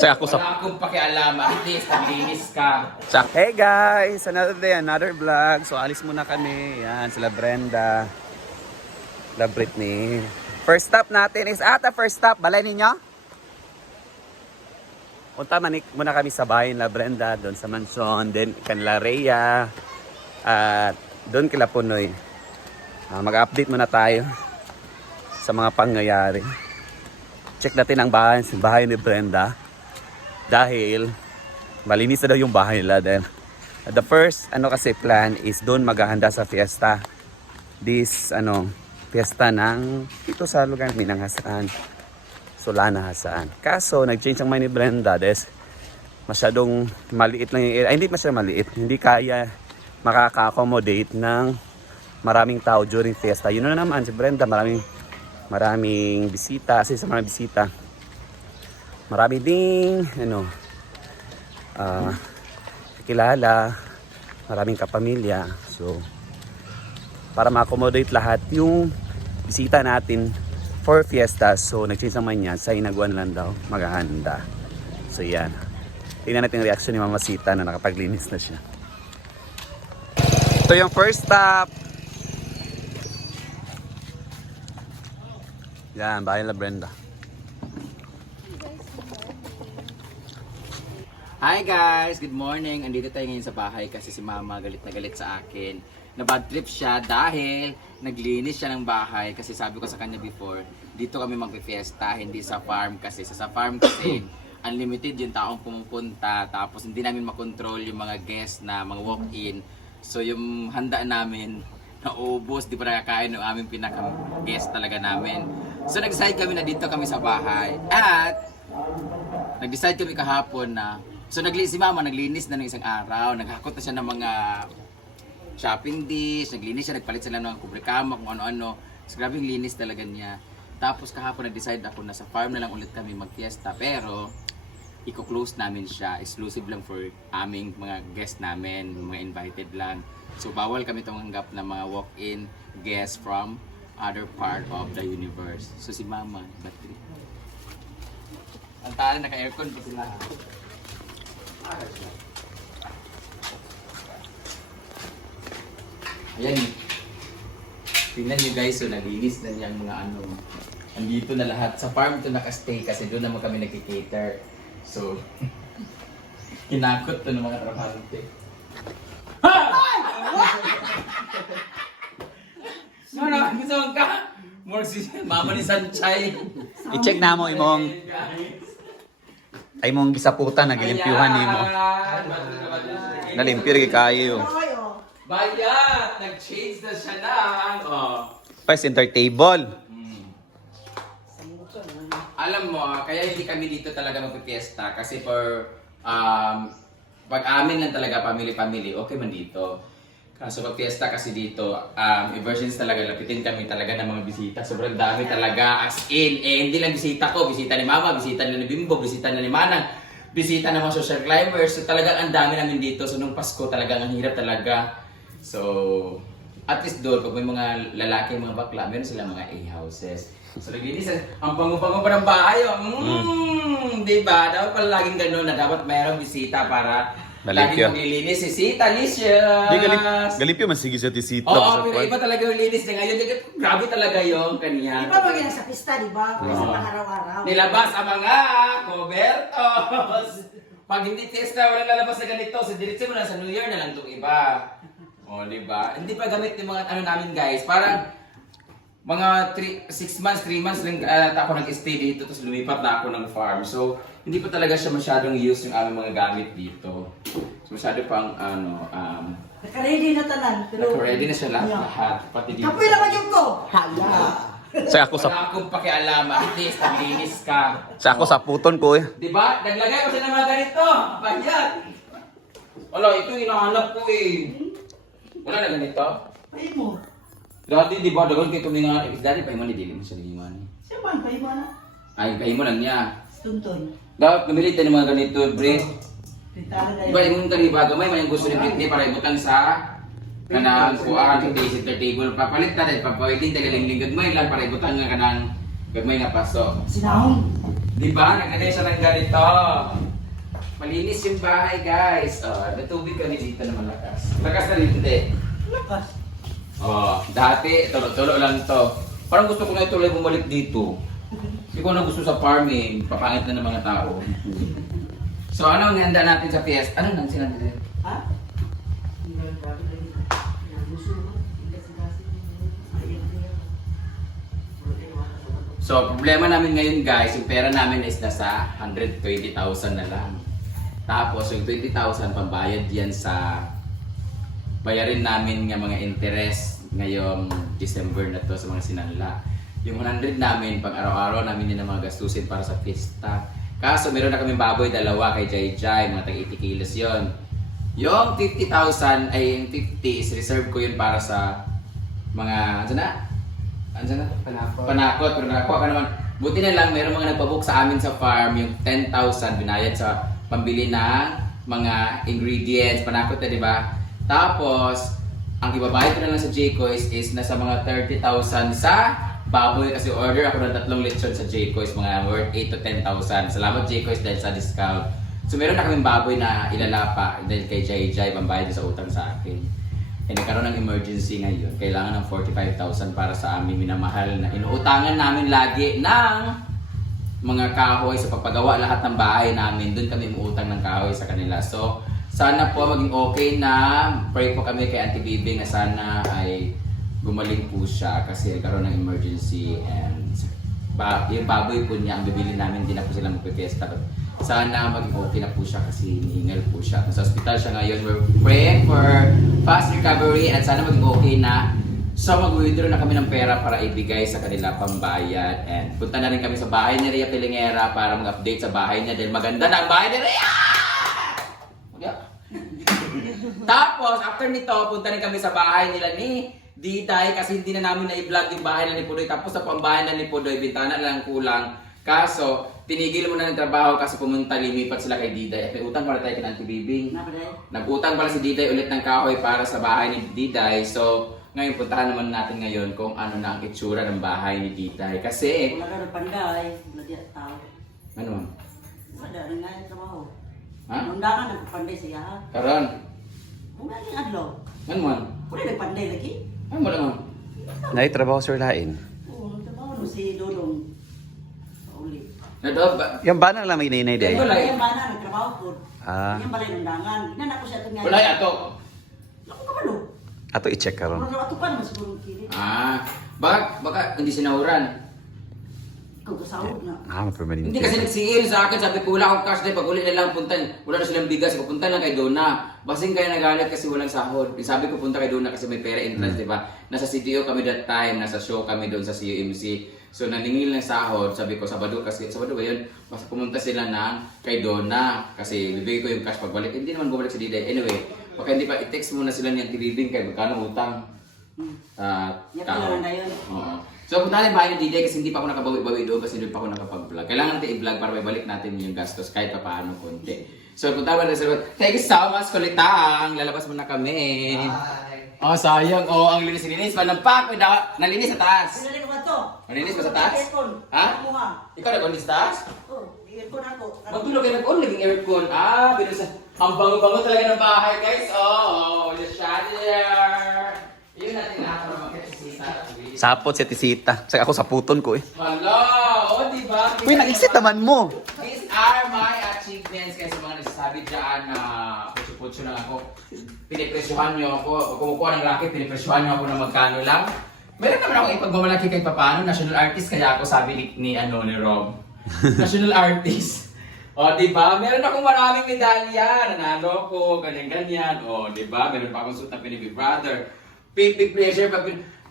Sa ako sa Wala akong pakialam. At least, naglinis ka. sa Hey guys, another day, another vlog. So alis muna kami. Yan, sila Brenda. Sila Britney. First stop natin is ata first stop. Balay ninyo? Punta manik muna kami sa bahay nila Brenda, doon sa mansion, then kanila Rhea, at doon kila Punoy. Ah, mag-update muna tayo sa mga pangyayari. Check natin ang bahay, bahay ni Brenda. Dahil malinis na daw yung bahay nila dahil the first ano kasi plan is doon maghahanda sa fiesta. This ano fiesta ng dito sa lugar ng Hasaan Solana Hasaan. Kaso nag-change ang mind ni Brenda des masyadong maliit lang yung area. Ay hindi masyadong maliit. Hindi kaya makaka-accommodate ng maraming tao during fiesta. Yun na naman si Brenda maraming maraming bisita. Kasi sa mga bisita marami ding ano ah kilala, maraming kapamilya. So, para ma-accommodate lahat yung bisita natin for fiesta. So, nag-change naman yan sa inaguan lang daw, maghahanda. So, yan. Tingnan natin yung reaction ni Mama Sita na nakapaglinis na siya. Ito yung first stop. Yan, bahay la Brenda. Hi guys! Good morning! Andito tayo ngayon sa bahay kasi si mama galit na galit sa akin. Na bad trip siya dahil naglinis siya ng bahay kasi sabi ko sa kanya before, dito kami magpe-fiesta, hindi sa farm kasi. Sa, sa farm kasi, unlimited yung taong pumupunta tapos hindi namin makontrol yung mga guests na mga walk-in. So yung handa namin, naubos, di pa nakakain ng aming pinaka-guest talaga namin. So nag-decide kami na dito kami sa bahay. At nag-decide kami kahapon na So nagli si mama naglinis na ng isang araw, naghakot na siya ng mga shopping dish, naglinis siya, nagpalit sila ng kubrikama, kung ano-ano. So, grabe yung linis talaga niya. Tapos kahapon nag-decide ako na sa farm na lang ulit kami mag-fiesta. Pero, i-close namin siya. Exclusive lang for aming mga guest namin, mga invited lang. So, bawal kami tumanggap ng mga walk-in guests from other part of the universe. So, si mama, battery. Ang tala, naka-aircon pa sila. Ayan. Tingnan nyo guys, so naglinis na niya ang mga ano. Andito na lahat. Sa farm to nakastay kasi doon naman kami nagkikater. So, kinakot to ng mga trabahante. Ha! Ano? Gusto mo ka? More si Mama ni Sanchay. I-check na mo imong ay mong gisaputan nagilimpyuhan nimo. Nalimpyo rin kayo. Bayat! Nag-change na siya ng... Oh. Pa center table. Hmm. Alam mo, ah, kaya hindi kami dito talaga magpipiesta kasi for um, pag amin lang talaga family-family, okay man dito. Kaso pag fiesta kasi dito, um, emergency talaga, lapitin kami talaga ng mga bisita. Sobrang dami talaga, as in. Eh, hindi lang bisita ko, bisita ni Mama, bisita ni Bimbo, bisita na ni Manang, bisita ng mga social climbers. So talagang ang dami namin dito. So nung Pasko talagang ang hirap talaga. So, at least doon, pag may mga lalaki, mga bakla, meron sila mga A-houses. So, naglinis, ang bango-bango pa ng bahay. Oh. Mm, Di ba? Dapat pala laging ganun na dapat mayroong bisita para Malimpyo. laging maglilinis si Sita Licious. Di galip galimpyo man sige sa tisita Oo, sa pero iba talaga yung linis niya ngayon. Grabe talaga yung kanya. Di ba pag sa pista, di ba? Kaysa pang araw-araw. Nilabas ang mga cobertos. Pag hindi fiesta, walang lalabas na ganito. So, diretso mo na sa New Year na lang itong iba. O, di ba? Hindi pa gamit yung mga ano namin guys. Parang mga 6 months, 3 months lang uh, ako nag-stay dito tapos lumipat na ako ng farm. So, hindi pa talaga siya masyadong use yung aming mga gamit dito. So, masyado pang ano, um, Naka-ready na tanan. Pero... ready na siya lahat, Yeah. lahat. Pati dito. Kapoy naman yung ko. Hala. Sa ako sa Wala akong pakialam. At least, naglinis ka. sa ako sa puton ko eh. Di ba? Naglagay ko siya ng mga ganito. Bayad. Wala, ito yung hinahanap ko eh. Wala na ganito. Pay mo. Dati, di ba, dagon kayo kami nga, dati pa yung dili mo sa liman. Siya man, pay mo na. Ay, pahin mo lang niya. Tunton. Dapat pumili tayo ng mga ganito, Bre. Titara na Di ba, yung kani ba, gamay man yung gusto ni Britney para ibutang sa kanang kuan sa day center table. Papalit na rin, papawidin tayo galing-linggag mo lang para ibutang nga kanang gagmay nga paso. Sinahong. Di ba? Naglagay siya ng ganito. Malinis yung bahay, guys. Oh, may tubig kami dito na malakas. Malakas na dito, hindi. Lakas. Oh, dati, tulo-tulo lang to. Parang gusto ko na ituloy bumalik dito. Ko na gusto sa farming. Papangit na ng mga tao. So, ano ang handa natin sa fiesta? Ano nang sinabi natin? Ha? So, problema namin ngayon guys, yung pera namin is nasa 120,000 na lang. Tapos, yung 20,000 pambayad yan sa bayarin namin ng mga interest ngayong December na to sa mga sinanla. Yung 100 namin, pag araw-araw namin yun ang mga gastusin para sa fiesta. Kaso meron na kami baboy, dalawa kay Jai Jai, mga tag 80 kilos yun. Yung 50,000 ay yung 50 is reserve ko yun para sa mga, ano na? Ano na? Panakot. Panakot, pero nakakuha ka naman. Buti na lang, meron mga nagpabook sa amin sa farm, yung 10,000 binayad sa pambili ng mga ingredients, panakot na, di ba? Tapos, ang ibabayad ko na lang sa Jcoys is nasa mga 30,000 sa baboy kasi order ako ng tatlong lechon sa Jcoys, mga worth 8 to 10,000. Salamat Jcoys dahil sa discount. So meron na kaming baboy na ilalapa dahil kay Jai Jai pambayad sa utang sa akin. Eh nagkaroon ng emergency ngayon. Kailangan ng 45,000 para sa aming minamahal na inuutangan namin lagi ng mga kahoy sa pagpagawa lahat ng bahay namin. Doon kami umuutang ng kahoy sa kanila. So, sana po maging okay na. Pray po kami kay Auntie Bibi na sana ay gumaling po siya kasi nagkaroon ng emergency and ba yung baboy po niya ang bibili namin din na po sila magpipiesta. Sana maging okay na po siya kasi hinihingal po siya. Sa hospital siya ngayon. We're praying for fast recovery at sana maging okay na So mag-withdraw na kami ng pera para ibigay sa kanila pambayad and punta na rin kami sa bahay ni Rhea Pilingera para mag-update sa bahay niya dahil maganda na ang bahay ni Rhea! Tapos after nito, punta rin kami sa bahay nila ni Diday kasi hindi na namin na-vlog yung bahay na ni Pudoy. Tapos sa pambahay na ni Pudoy, bintana lang kulang. Kaso, tinigil mo na ng trabaho kasi pumunta, limipat sila kay Diday. At may utang pala tayo kay Auntie Bibi. Napaday. Nag-utang pala si Diday ulit ng kahoy para sa bahay ni Diday. So, ngayon puntahan naman natin ngayon kung ano na ang itsura ng bahay ni Diday. Kasi, Wala ka ng panday. Wala di tao. ano man? Wala rin nga yung trabaho. Ha? Nung daka nagpanday siya. Karon, Kung lagi adlaw. ano man? Wala nagpanday lagi. Ano man naman? Naitrabaho sir lain. Oo, nagtrabaho no si Dodong. Sa uli. Nado, ba? Yung banang lang may ninay day. Wala. Kaya ba na nagtrabaho ko? Ah. Yan balay ng dangan. Inan ako siya ito nga. Wala ato. Ako ka malo. Ato i-check ka ron. Mura ato pa naman siguro kini. Ah, baka, baka hindi sinahuran. Na. Ah, permanent. Hindi kasi nagsiil sa akin, sabi ko wala akong cash dahil pag uli na lang punta, wala na silang bigas, pupunta lang kay Donna. Basing kaya nagalit kasi walang sahod. Eh, Sabi ko punta kay Donna kasi may pera entrance, di ba? Nasa CTO kami that time, nasa show kami doon sa CUMC. So naningil ng sahod, sabi ko Sabado kasi, Sabado ba yun? Basta pumunta sila ng kay Donna kasi bibigay ko yung cash pagbalik. Hindi naman bumalik sa Diday. Anyway, baka hindi pa, i-text muna sila niyang tibibing kay magkano utang. Ah, Yan pala na yun. Oo. So punta natin bahay ni DJ kasi hindi pa ako nakabawi-bawi doon kasi hindi pa ako nakapag-vlog. Kailangan natin i-vlog para may balik natin yung gastos kahit pa paano konti. So punta natin sa Thank you so much, kulitang. Lalabas muna kami. Oh, sayang. Oh, ang linis-linis. Panampak. May daw- Nalinis sa taas. Pinali ko ba to? Nalinis ba sa taas? Aircon. Ha? Ako ha. Ikaw nag-on sa taas? Oh, aircon ako. Magtulog kayo nag-on. Naging aircon. Ah, pero sa... Ang bango-bango talaga ng bahay, guys. Oh, the chandelier. Yun natin lahat para makikisita. Sapot si Tisita. Saka ako saputon ko eh. Hello! O, di ba? Uy, nag-exit naman mo. These are my achievements kasi mga nagsasabi dyan na putyo-putyo lang ako. Pinipresyohan niyo ako. Pag kumukuha ng racket, pinipresyohan niyo ako na magkano lang. Meron naman akong ipagmamalaki kahit paano. National artist kaya ako sabi ni, ni, ano, ni Rob. National artist. O, di ba? Meron akong maraming medalya. Nanalo ko, ganyan-ganyan. O, di ba? Meron pa akong suit na pinibig brother. Big, big pleasure. Pag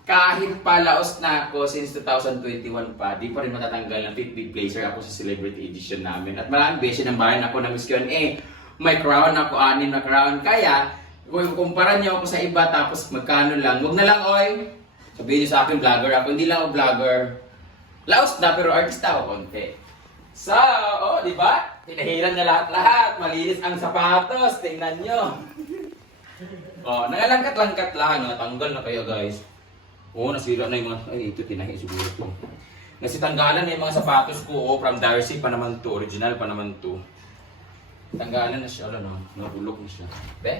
kahit palaos na ako since 2021 pa, di pa rin matatanggal ng big pleasure ako sa celebrity edition namin. At maraming beses ng bayan ako ng Miss Q&A. May crown ako, anim na crown. Kaya, kung kumpara niyo ako sa iba tapos magkano lang, wag na lang, oy. Sabihin niyo sa akin, vlogger ako. Hindi lang ako vlogger. Laos na, pero artista ako konti. So, oh, di ba? Tinahiran niya lahat-lahat. Malinis ang sapatos. Tingnan nyo. oh, nangalangkat-langkat lang. Natanggal na kayo, guys. Oo, nasira na yung mga... Ay, ito, tinahi siguro ito. Kasi tanggalan na yung mga sapatos ko, oh, from Darcy pa naman to, original pa naman to. Tanggalan na siya, ano no, nabulok na siya. Be?